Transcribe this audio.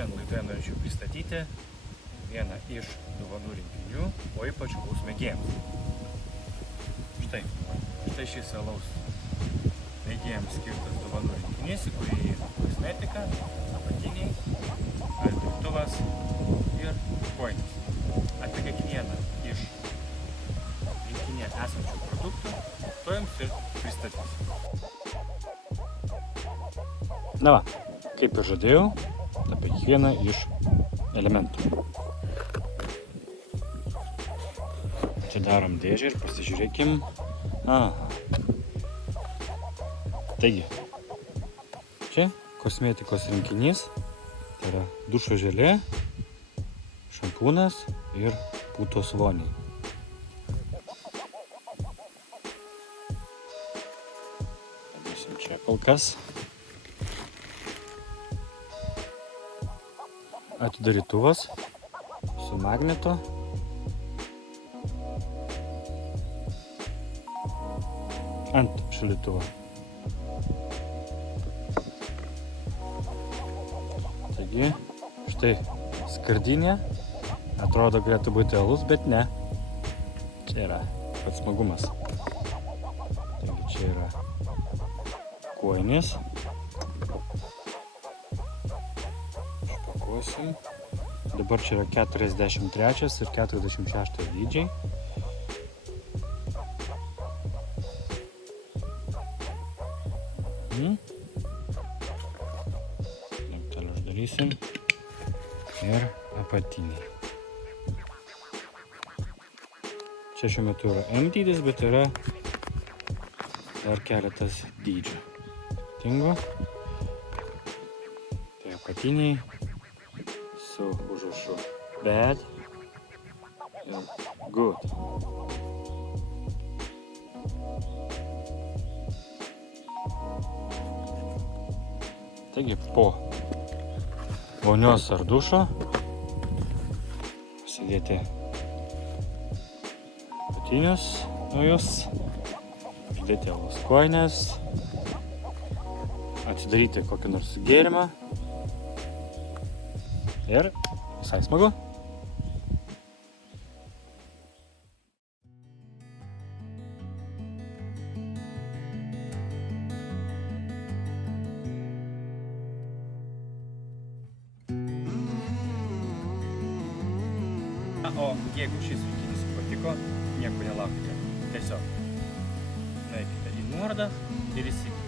Šiandien laidoje norėčiau pristatyti vieną iš dovanų rinkinių, o ypač alaus mėgėjams. Štai šis alaus mėgėjams skirtas dovanų rinkinys, į kurį kosmetika, apatiniai, aldytuvas ir kojinės. Apie kiekvieną iš rinkinyje esančių produktų to jums ir pristatysiu. Na va, kaip ir žadėjau, apie kiekvieną iš elementų. Čia darom dėžę ir pasižiūrėkim. Taigi, čia kosmetikos rinkinys, tai yra dušo želė, šampūnas ir putos voniai. Padėsim čia kol kas. Atidarytuvas su magnetu. Ant šaldytuvo. Taigi, štai skardinė. Atrodo, galėtų būti alus, bet ne. Čia yra pats smagumas. Taigi, čia yra kojinės. Išpakuosim. Dabar čia yra 43 ir 46 dydžiai. Lentelę uždarysim. Ir apatiniai. Čia šiuo metu yra M dydis, bet yra dar keletas dydžių. Tingo. Tai apatiniai su užrašu bad ir good. Taigi po vonios ar dušo pasidėti apatinius naujus, uždėti alaus kojines, atsidaryti kokį nors gėrimą ir visai smagu. O jeigu šis rinkinys patiko, nieko nelaukite. Tiesiog nueikite į nuorodą ir įsigykite.